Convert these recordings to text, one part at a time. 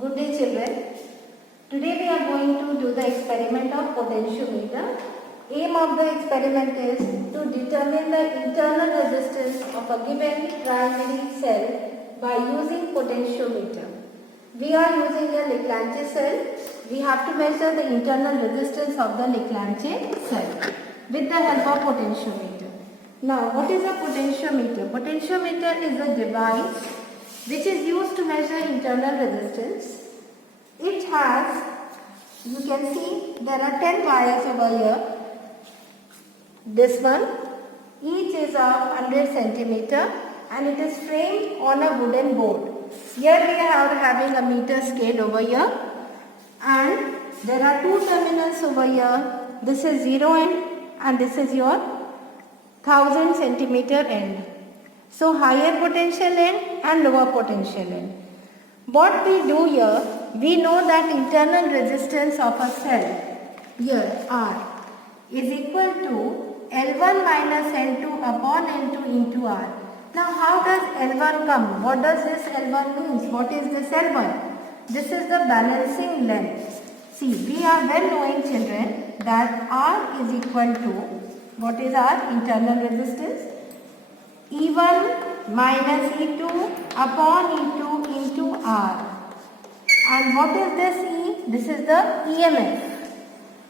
Good day children. Today we are going to do the experiment of potentiometer. Aim of the experiment is to determine the internal resistance of a given primary cell by using potentiometer. We are using a Leclanché cell. We have to measure the internal resistance of the Leclanché cell with the help of potentiometer. Now what is a potentiometer? Potentiometer is a device which is used to measure internal resistance. It has, you can see there are 10 wires over here. This one, each is of 100 centimeter and it is framed on a wooden board. Here we are having a meter scale over here and there are two terminals over here. This is 0 end and this is your 1000 centimeter end. So higher potential end and lower potential end. What we do here, we know that internal resistance of a cell here R is equal to L1 minus L2 upon N2 into R. Now how does L1 come? What does this L1 means? What is this L1? This is the balancing length. See, we are well knowing children that R is equal to, what is our internal resistance? E1 minus E2 upon E2 into R. And what is this E? This is the EMF.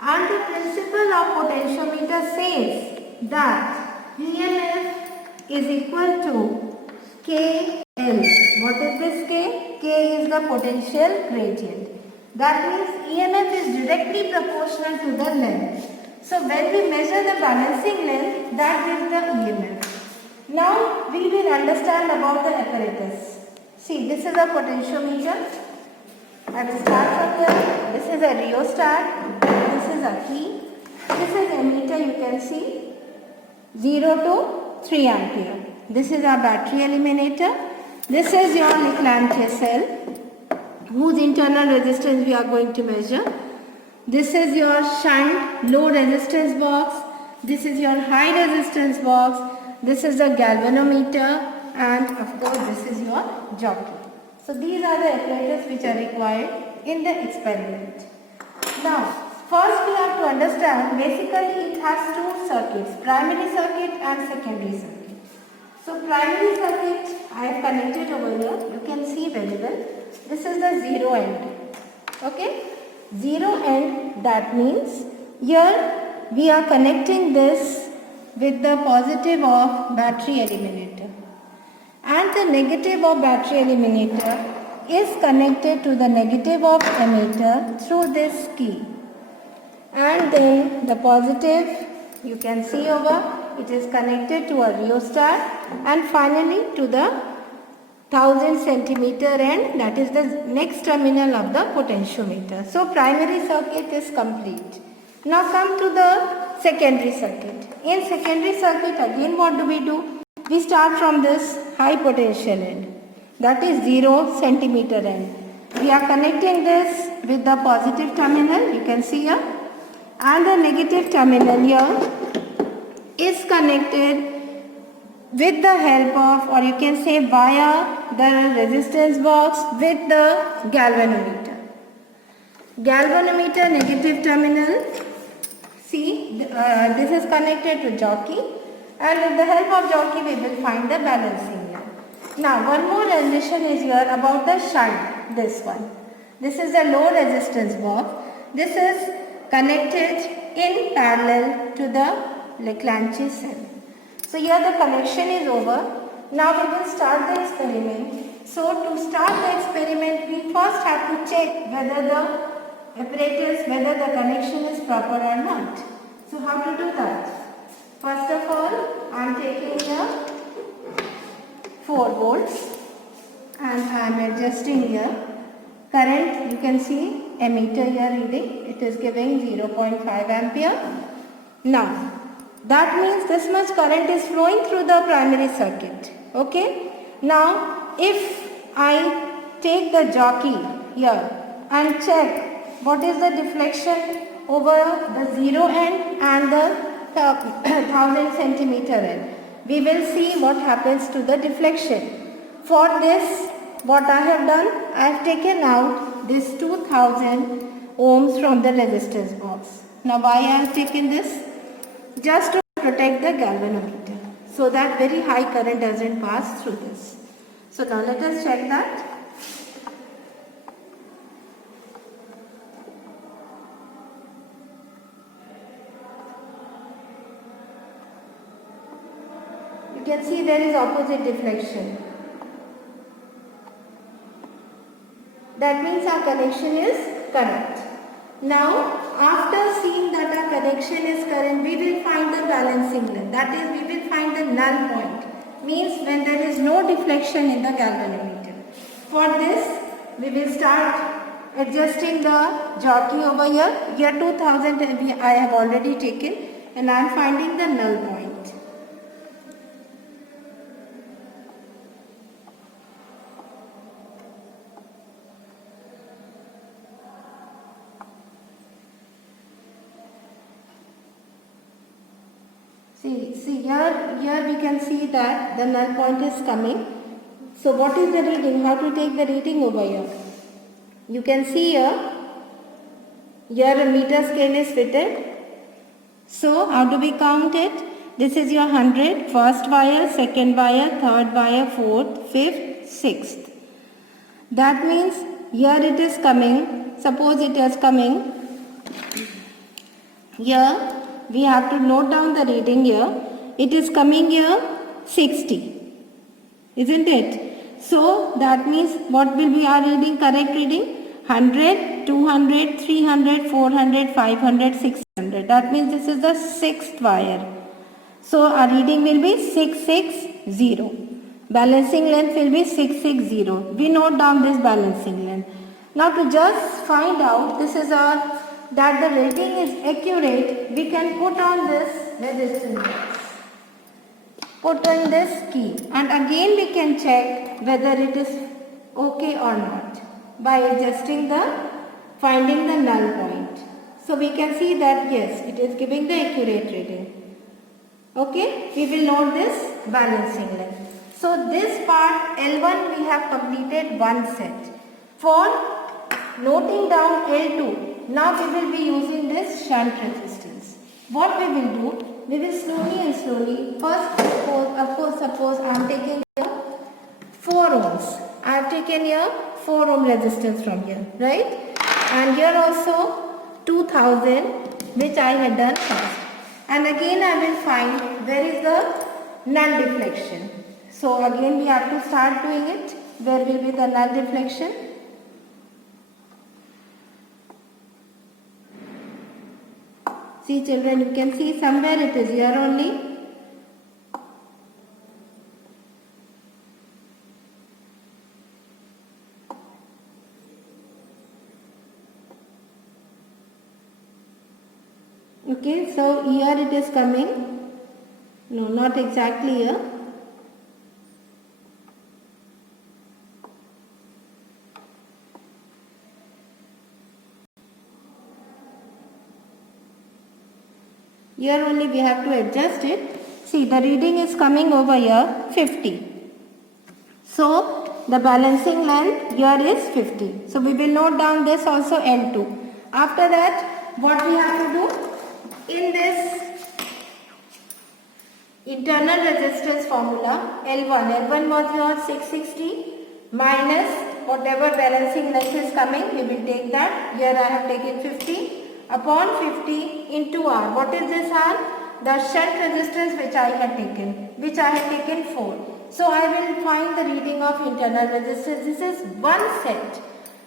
And the principle of potentiometer says that EMF is equal to KL. What is this K? K is the potential gradient. That means EMF is directly proportional to the length. So when we measure the balancing length, that gives the EMF. Now we will understand about the apparatus. See, this is a potentiometer. Let's start from here. This is a rheostat. This is a key. This is ammeter, you can see. 0 to 3 ampere. This is our battery eliminator. This is your Leclanché cell, whose internal resistance we are going to measure. This is your shunt low resistance box. This is your high resistance box. This is the galvanometer, and of course this is your jockey. So these are the apparatus which are required in the experiment. Now first we have to understand, basically it has two circuits, primary circuit and secondary circuit. So primary circuit I have connected over here, you can see very well. This is the 0 end. Okay, 0 end, that means here we are connecting this with the positive of battery eliminator, and the negative of battery eliminator is connected to the negative of ammeter through this key, and then the positive, you can see over, it is connected to a rheostat, and finally to the 1000 centimeter end, that is the next terminal of the potentiometer. So primary circuit is complete. Now come to the secondary circuit. In secondary circuit again what do? We start from this high potential end, that is 0 centimeter end. We are connecting this with the positive terminal, you can see here, and the negative terminal here is connected with the help of, or you can say via the resistance box with the galvanometer. Galvanometer negative terminal. See, this is connected to jockey, and with the help of jockey we will find the balancing line. Now one more addition is here about the shunt, this one. This is a low resistance box. This is connected in parallel to the Leclanché cell. So here the connection is over. Now we will start the experiment. So to start the experiment we first have to check whether the apparatus, whether the connection is proper or not. So how to do that? First of all, I am taking the 4 volts and I am adjusting here. Current, you can see ammeter here reading, it is giving 0.5 ampere. Now that means this much current is flowing through the primary circuit. Okay. Now if I take the jockey here and check what is the deflection over the 0 end and the 1000 centimeter end, we will see what happens to the deflection. For this what I have done, I have taken out this 2000 ohms from the resistance box. Now why I have taken this? Just to protect the galvanometer, so that very high current doesn't pass through this. So now let us check that. You can see there is opposite deflection. That means our connection is correct. Now, after seeing that our connection is correct, we will find the balancing length. That is, we will find the null point. Means when there is no deflection in the galvanometer. For this, we will start adjusting the jockey over here. Here 2000 I have already taken, and I am finding the null point. See here we can see that the null point is coming. So what is the reading? How to take the reading over here? You can see here a meter scale is fitted. So how do we count it? This is your 100, first wire, second wire, third wire, fourth, fifth, sixth. That means here it is coming. Suppose it is coming here. We have to note down the reading here. It is coming here 60, isn't it? So that means what will be our reading, correct reading? 100, 200, 300, 400, 500, 600. That means this is the sixth wire. So our reading will be 660. Balancing length will be 660. We note down this balancing length. Now to just find out this is our that the reading is accurate, we can put on this resistance box. Put in this key, and again we can check whether it is okay or not by finding the null point. So we can see that yes, it is giving the accurate reading. Okay, we will note this balancing length. So this part L1 we have completed one set. For noting down L2, now we will be using this shunt resistance. What we will do, we will slowly, first suppose I am taking here 4 ohms. I have taken here 4 ohm resistance from here, right? And here also 2000, which I had done first. And again I will find where is the null deflection. So again we have to start doing it. Where will be the null deflection? See children, you can see somewhere it is here only. Okay, so here it is coming. No, not exactly here. Here only we have to adjust it. See, the reading is coming over here 50. So the balancing length here is 50. So we will note down this also L2. After that, what we have to do? In this internal resistance formula, L1 was your 660 minus whatever balancing length is coming, we will take that. Here I have taken 50 upon 50 into R. What is this R? The shunt resistance which I had taken 4. So I will find the reading of internal resistance. This is one set.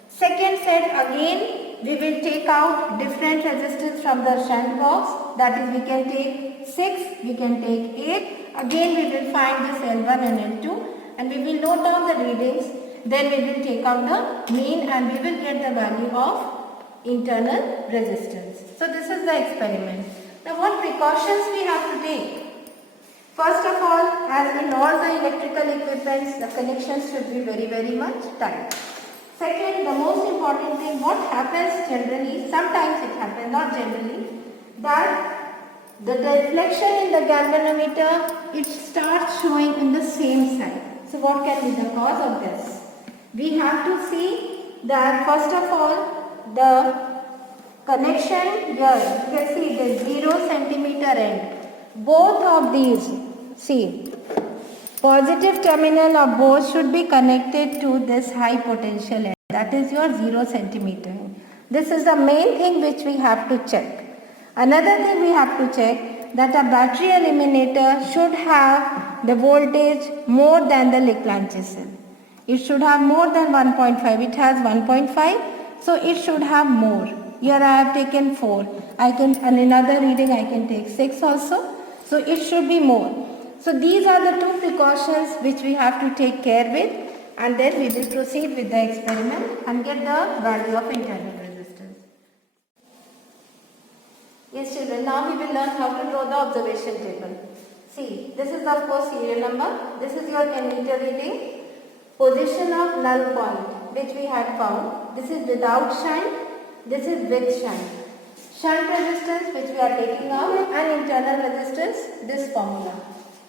Second set again we will take out different resistance from the shunt box. That is, we can take 6, we can take 8. Again we will find this L1 and L2 and we will note down the readings. Then we will take out the mean and we will get the value of internal resistance. So this is the experiment. Now what precautions we have to take? First of all, as in all the electrical equipments, the connections should be very much tight. Second, the most important thing, what happens generally, sometimes it happens, not generally, that the deflection in the galvanometer, it starts showing in the same side. So what can be the cause of this? We have to see that first of all the connection here, you can see the 0 centimeter end. Both of these, see, positive terminal of both should be connected to this high potential end. That is your 0 centimeter end. This is the main thing which we have to check. Another thing we have to check that a battery eliminator should have the voltage more than the Leclanché cell. It should have more than 1.5. It has 1.5, so it should have more. Here I have taken 4. And another reading I can take 6 also. So it should be more. So these are the two precautions which we have to take care with, and then we will proceed with the experiment and get the value of internal resistance. Yes children, now we will learn how to draw the observation table. See, this is of course serial number. This is your ammeter reading. Position of null point which we had found. This is without shunt. This is with shunt. Shunt resistance which we are taking out, and internal resistance, this formula.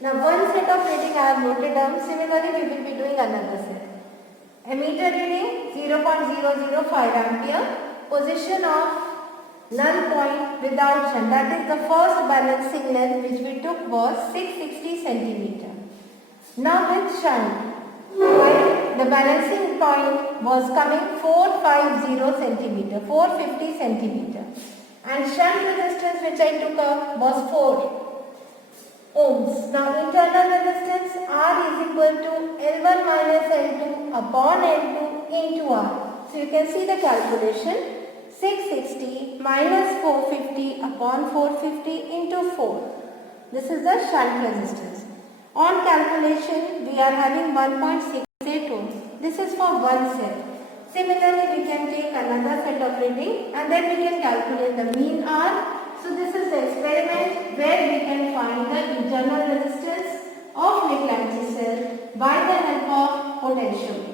Now one set of reading I have noted down. Similarly we will be doing another set. Ammeter reading 0.005 ampere. Position of null point without shunt. That is the first balancing length which we took was 660 centimeter. Now with shunt, the balancing point was coming 450 centimeter, 450 centimeter, and shunt resistance which I took up was 4 ohms. Now internal resistance R is equal to L1 minus L2 upon L2 into R. So you can see the calculation. 660 minus 450 upon 450 into 4. This is the shunt resistance. On calculation, we are having 1.68 ohms. This is for one set. Similarly, we can take another set of reading and then we can calculate the mean R. So this is the experiment where we can find the internal resistance of Leclanché cell by the help of potentiometer.